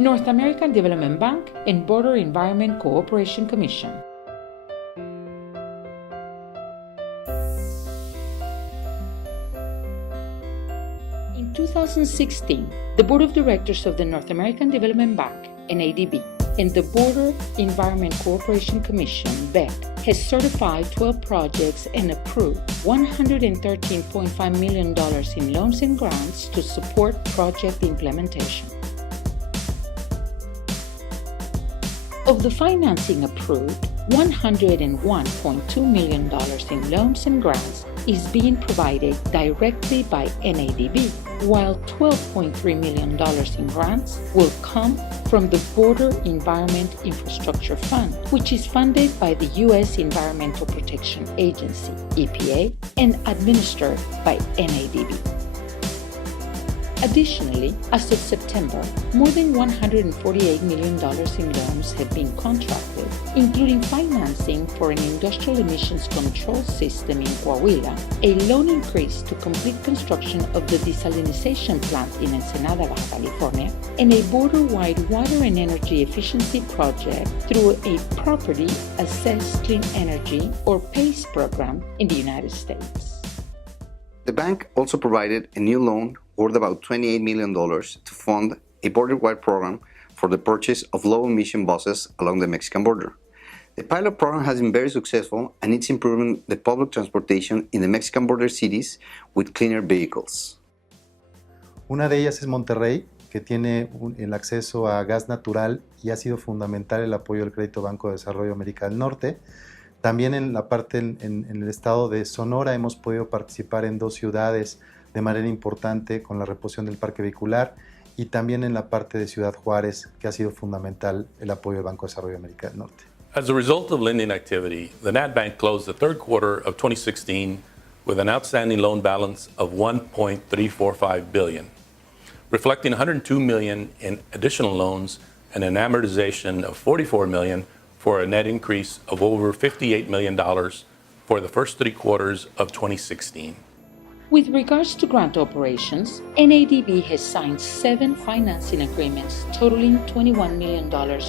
North American Development Bank, and Border Environment Cooperation Commission. In 2016, the Board of Directors of the North American Development Bank, NADB, and the Border Environment Cooperation Commission, BECC, has certified 12 projects and approved $113.5 million in loans and grants to support project implementation. Of the financing approved, $101.2 million in loans and grants is being provided directly by NADB, while $12.3 million in grants will come from the Border Environment Infrastructure Fund, which is funded by the U.S. Environmental Protection Agency, EPA, and administered by NADB. Additionally, as of September, more than $148 million in loans have been contracted, including financing for an industrial emissions control system in Coahuila, a loan increase to complete construction of the desalinization plant in Ensenada, Baja California, and a border-wide water and energy efficiency project through a Property Assessed Clean Energy, or PACE program in the United States. The bank also provided a new loan worth about $28 million to fund a border-wide program for the purchase of low-emission buses along the Mexican border. The pilot program has been very successful, and it's improving the public transportation in the Mexican border cities with cleaner vehicles. Una de ellas es Monterrey, que tiene el acceso a gas natural y ha sido fundamental el apoyo del Crédito Banco de Desarrollo América del Norte. También en la parte en el estado de Sonora hemos podido participar en 2 ciudades de manera importante con la reposición del parque vehicular, y también en la parte de Ciudad Juárez, que ha sido fundamental el apoyo del Banco de Desarrollo América del Norte. As a result of lending activity, the NADB Bank closed the third quarter of 2016 with an outstanding loan balance of $1.345 billion, reflecting $102 million in additional loans and an amortization of $44 million, for a net increase of over $58 million for the first 3 quarters of 2016. With regards to grant operations, NADB has signed 7 financing agreements totaling $21 million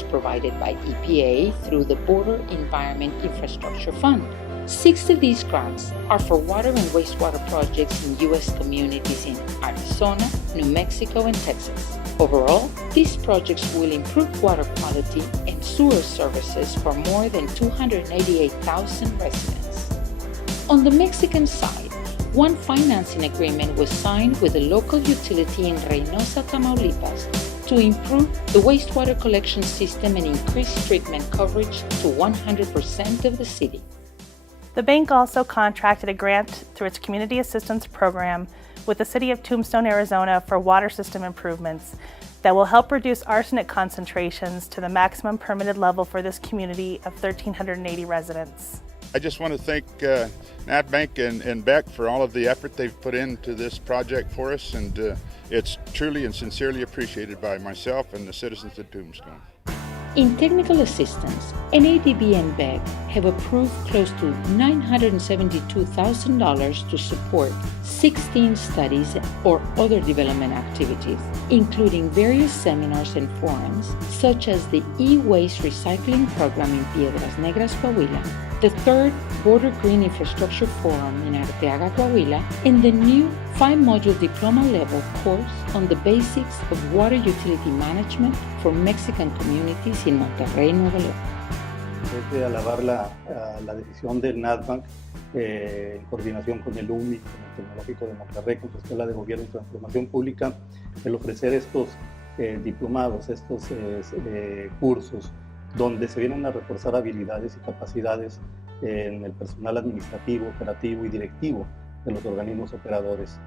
provided by EPA through the Border Environment Infrastructure Fund. 6 of these grants are for water and wastewater projects in U.S. communities in Arizona, New Mexico, and Texas. Overall, these projects will improve water quality and sewer services for more than 288,000 residents. On the Mexican side, one financing agreement was signed with a local utility in Reynosa, Tamaulipas, to improve the wastewater collection system and increase treatment coverage to 100% of the city. The bank also contracted a grant through its Community Assistance Program with the City of Tombstone, Arizona for water system improvements that will help reduce arsenic concentrations to the maximum permitted level for this community of 1,380 residents. I just want to thank NADB Bank and BECC for all of the effort they've put into this project for us, and it's truly and sincerely appreciated by myself and the citizens of Tombstone. In technical assistance, NADB and BECC have approved close to $972,000 to support 16 studies or other development activities, including various seminars and forums, such as the e-waste recycling program in Piedras Negras, Coahuila, the 3rd Border Green Infrastructure Forum in Arteaga, Coahuila, and the new 5-module diploma-level course on the basics of water utility management for Mexican communities in Monterrey, Nuevo León. Es de alabar la decisión del NADB Bank en coordinación con el UMI, con el Tecnológico de Monterrey, con su Escuela de Gobierno y Transformación Pública, el ofrecer estos diplomados, estos cursos, donde se vienen a reforzar habilidades y capacidades en el personal administrativo, operativo y directivo de los organismos operadores.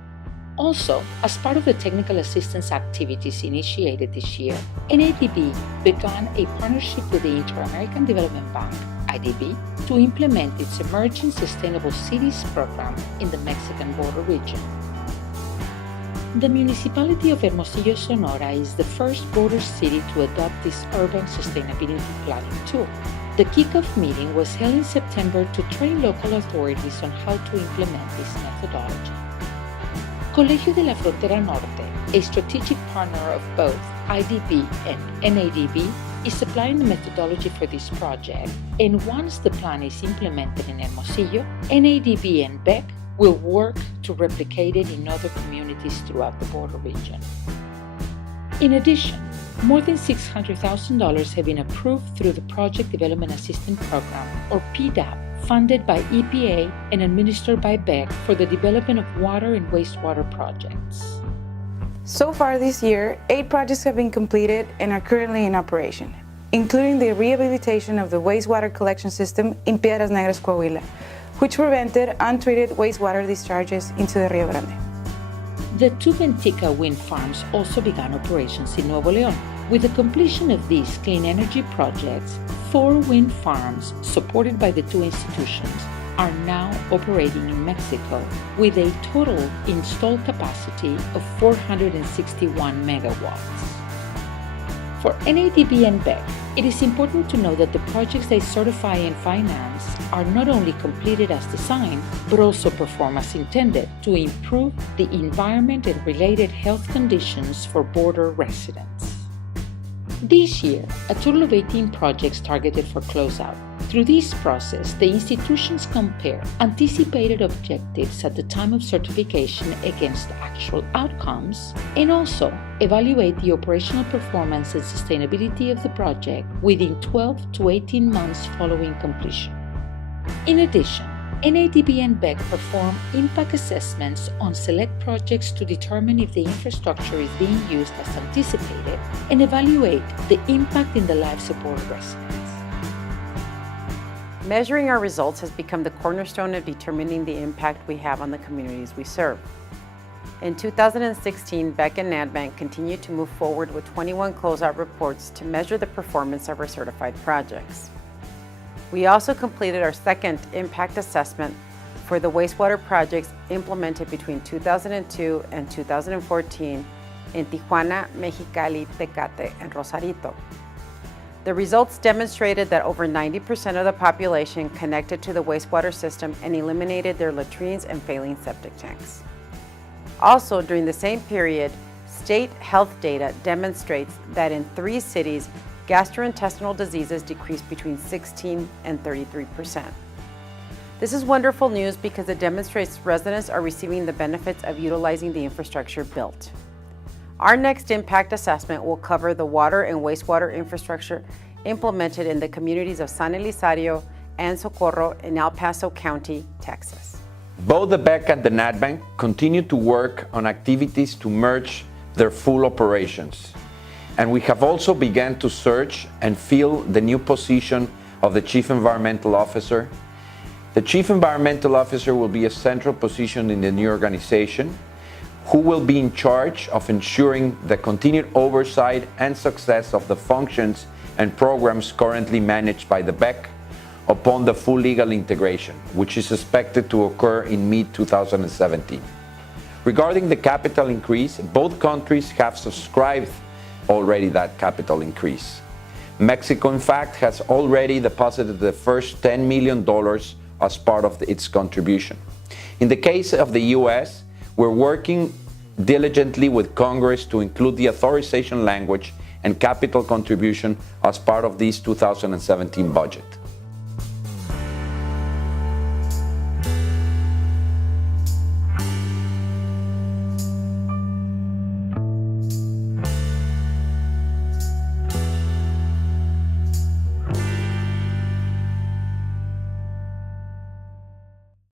Also, as part of the technical assistance activities initiated this year, NADB began a partnership with the Inter-American Development Bank, IDB, to implement its Emerging Sustainable Cities program in the Mexican border region. The municipality of Hermosillo, Sonora is the first border city to adopt this urban sustainability planning tool. The kickoff meeting was held in September to train local authorities on how to implement this methodology. Colegio de la Frontera Norte, a strategic partner of both IDB and NADB, is supplying the methodology for this project, and once the plan is implemented in Hermosillo, NADB and BECC will work to replicate it in other communities throughout the border region. In addition, more than $600,000 have been approved through the Project Development Assistance Program, or PDAP, funded by EPA and administered by BECC for the development of water and wastewater projects. So far this year, 8 projects have been completed and are currently in operation, including the rehabilitation of the wastewater collection system in Piedras Negras, Coahuila, which prevented untreated wastewater discharges into the Rio Grande. The 2 Ventica wind farms also began operations in Nuevo León. With the completion of these clean energy projects, 4 wind farms supported by the 2 institutions are now operating in Mexico with a total installed capacity of 461 megawatts. For NADB and BECC, it is important to know that the projects they certify and finance are not only completed as designed, but also perform as intended to improve the environment and related health conditions for border residents. This year, a total of 18 projects targeted for closeout. Through this process, the institutions compare anticipated objectives at the time of certification against actual outcomes, and also evaluate the operational performance and sustainability of the project within 12 to 18 months following completion. In addition, NADB and BECC perform impact assessments on select projects to determine if the infrastructure is being used as anticipated and evaluate the impact in the lives of border residents. Measuring our results has become the cornerstone of determining the impact we have on the communities we serve. In 2016, BECC and NADBank continued to move forward with 21 closeout reports to measure the performance of our certified projects. We also completed our second impact assessment for the wastewater projects implemented between 2002 and 2014 in Tijuana, Mexicali, Tecate, and Rosarito. The results demonstrated that over 90% of the population connected to the wastewater system and eliminated their latrines and failing septic tanks. Also, during the same period, state health data demonstrates that in 3 cities, gastrointestinal diseases decreased between 16 and 33%. This is wonderful news because it demonstrates residents are receiving the benefits of utilizing the infrastructure built. Our next impact assessment will cover the water and wastewater infrastructure implemented in the communities of San Elizario and Socorro in El Paso County, Texas. Both the BECC and the NADBank continue to work on activities to merge their full operations. And we have also begun to search and fill the new position of the Chief Environmental Officer. The Chief Environmental Officer will be a central position in the new organization, who will be in charge of ensuring the continued oversight and success of the functions and programs currently managed by the BECC upon the full legal integration, which is expected to occur in mid-2017. Regarding the capital increase, both countries have subscribed already that capital increase. Mexico, in fact, has already deposited the first $10 million as part of its contribution. In the case of the U.S., we're working diligently with Congress to include the authorization language and capital contribution as part of this 2017 budget.